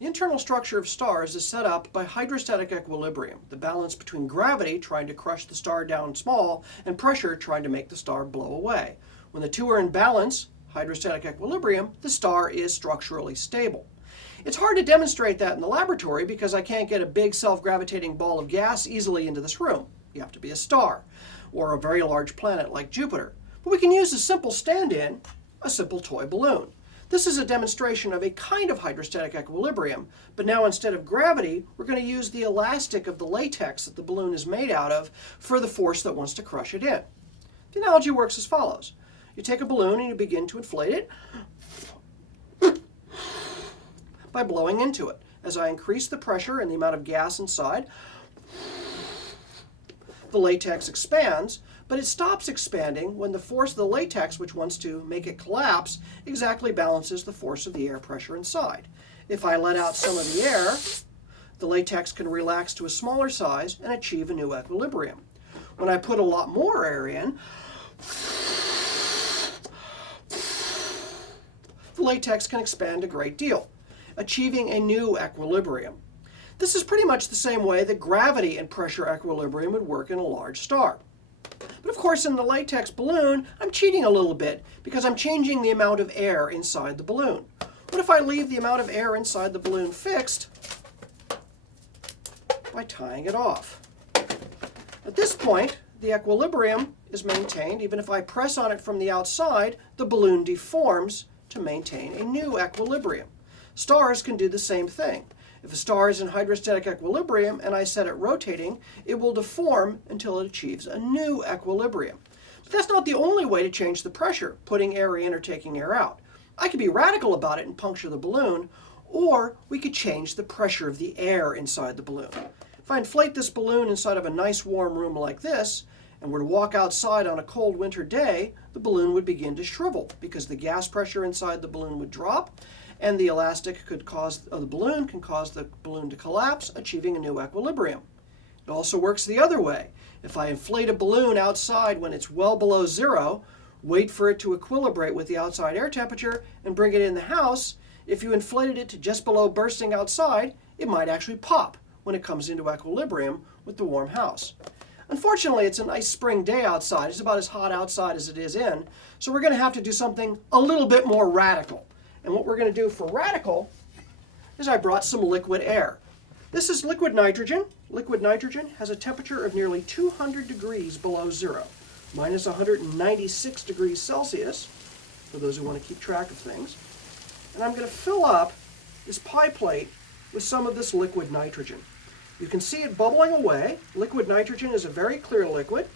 The internal structure of stars is set up by hydrostatic equilibrium, the balance between gravity trying to crush the star down small and pressure trying to make the star blow away. When the two are in balance, hydrostatic equilibrium, the star is structurally stable. It's hard to demonstrate that in the laboratory because I can't get a big self-gravitating ball of gas easily into this room. You have to be a star or a very large planet like Jupiter. But we can use a simple stand-in, a simple toy balloon. This is a demonstration of a kind of hydrostatic equilibrium, but now instead of gravity, we're going to use the elastic of the latex that the balloon is made out of for the force that wants to crush it in. The analogy works as follows. You take a balloon and you begin to inflate it by blowing into it. As I increase the pressure and the amount of gas inside, the latex expands, but it stops expanding when the force of the latex, which wants to make it collapse, exactly balances the force of the air pressure inside. If I let out some of the air, the latex can relax to a smaller size and achieve a new equilibrium. When I put a lot more air in, the latex can expand a great deal, achieving a new equilibrium. This is pretty much the same way that gravity and pressure equilibrium would work in a large star. But of course, in the latex balloon, I'm cheating a little bit because I'm changing the amount of air inside the balloon. What if I leave the amount of air inside the balloon fixed by tying it off? At this point, the equilibrium is maintained. Even if I press on it from the outside, the balloon deforms to maintain a new equilibrium. Stars can do the same thing. If a star is in hydrostatic equilibrium and I set it rotating, it will deform until it achieves a new equilibrium. But that's not the only way to change the pressure, putting air in or taking air out. I could be radical about it and puncture the balloon, or we could change the pressure of the air inside the balloon. If I inflate this balloon inside of a nice warm room like this, and were to walk outside on a cold winter day, the balloon would begin to shrivel because the gas pressure inside the balloon would drop, and the elastic could cause the balloon to collapse, achieving a new equilibrium. It also works the other way. If I inflate a balloon outside when it's well below zero, wait for it to equilibrate with the outside air temperature, and bring it in the house, if you inflated it to just below bursting outside, it might actually pop when it comes into equilibrium with the warm house. Unfortunately, it's a nice spring day outside. It's about as hot outside as it is in, so we're going to have to do something a little bit more radical. And what we're going to do for radical is I brought some liquid air. This is liquid nitrogen. Liquid nitrogen has a temperature of nearly 200 degrees below zero, minus 196 degrees Celsius, for those who want to keep track of things. And I'm going to fill up this pie plate with some of this liquid nitrogen. You can see it bubbling away. Liquid nitrogen is a very clear liquid.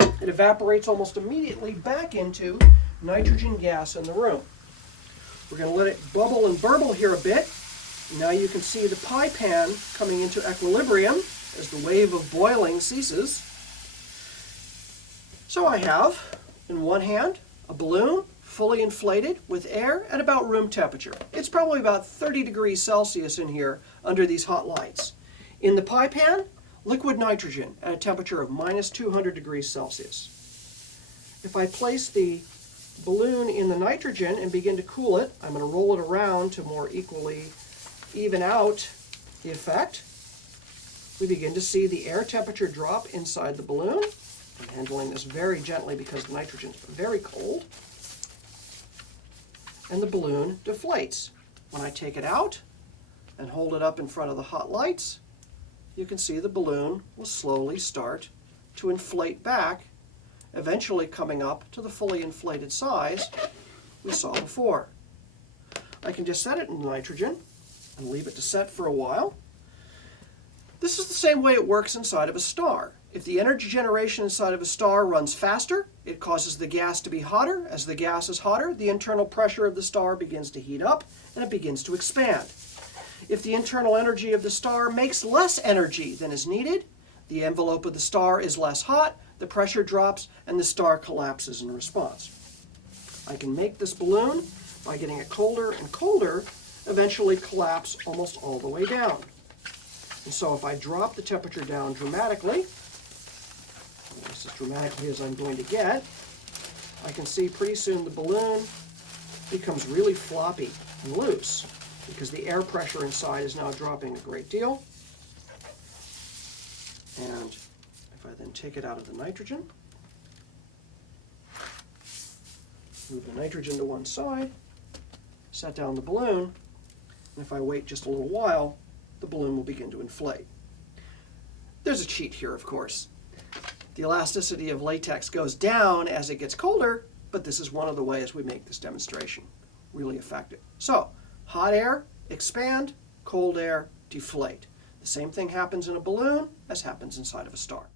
It evaporates almost immediately back into nitrogen gas in the room. We're going to let it bubble and burble here a bit. Now you can see the pie pan coming into equilibrium as the wave of boiling ceases. So I have, in one hand, a balloon fully inflated with air at about room temperature. It's probably about 30 degrees Celsius in here under these hot lights. In the pie pan, liquid nitrogen at a temperature of minus 200 degrees Celsius. If I place the balloon in the nitrogen and begin to cool it, I'm going to roll it around to more equally even out the effect. We begin to see the air temperature drop inside the balloon. I'm handling this very gently because the nitrogen is very cold. And the balloon deflates. When I take it out and hold it up in front of the hot lights, you can see the balloon will slowly start to inflate back, eventually coming up to the fully inflated size we saw before. I can just set it in nitrogen and leave it to set for a while. This is the same way it works inside of a star. If the energy generation inside of a star runs faster, it causes the gas to be hotter. As the gas is hotter, the internal pressure of the star begins to heat up and it begins to expand. If the internal energy of the star makes less energy than is needed, the envelope of the star is less hot, the pressure drops, and the star collapses in response. I can make this balloon, by getting it colder and colder, eventually collapse almost all the way down. And so if I drop the temperature down dramatically, as dramatically as I'm going to get, I can see pretty soon the balloon becomes really floppy and loose. because the air pressure inside is now dropping a great deal. And if I then take it out of the nitrogen, move the nitrogen to one side, set down the balloon, and if I wait just a little while, the balloon will begin to inflate. There's a cheat here, of course. The elasticity of latex goes down as it gets colder, but this is one of the ways we make this demonstration really effective. So, hot air, expand, cold air, deflate. The same thing happens in a balloon as happens inside of a star.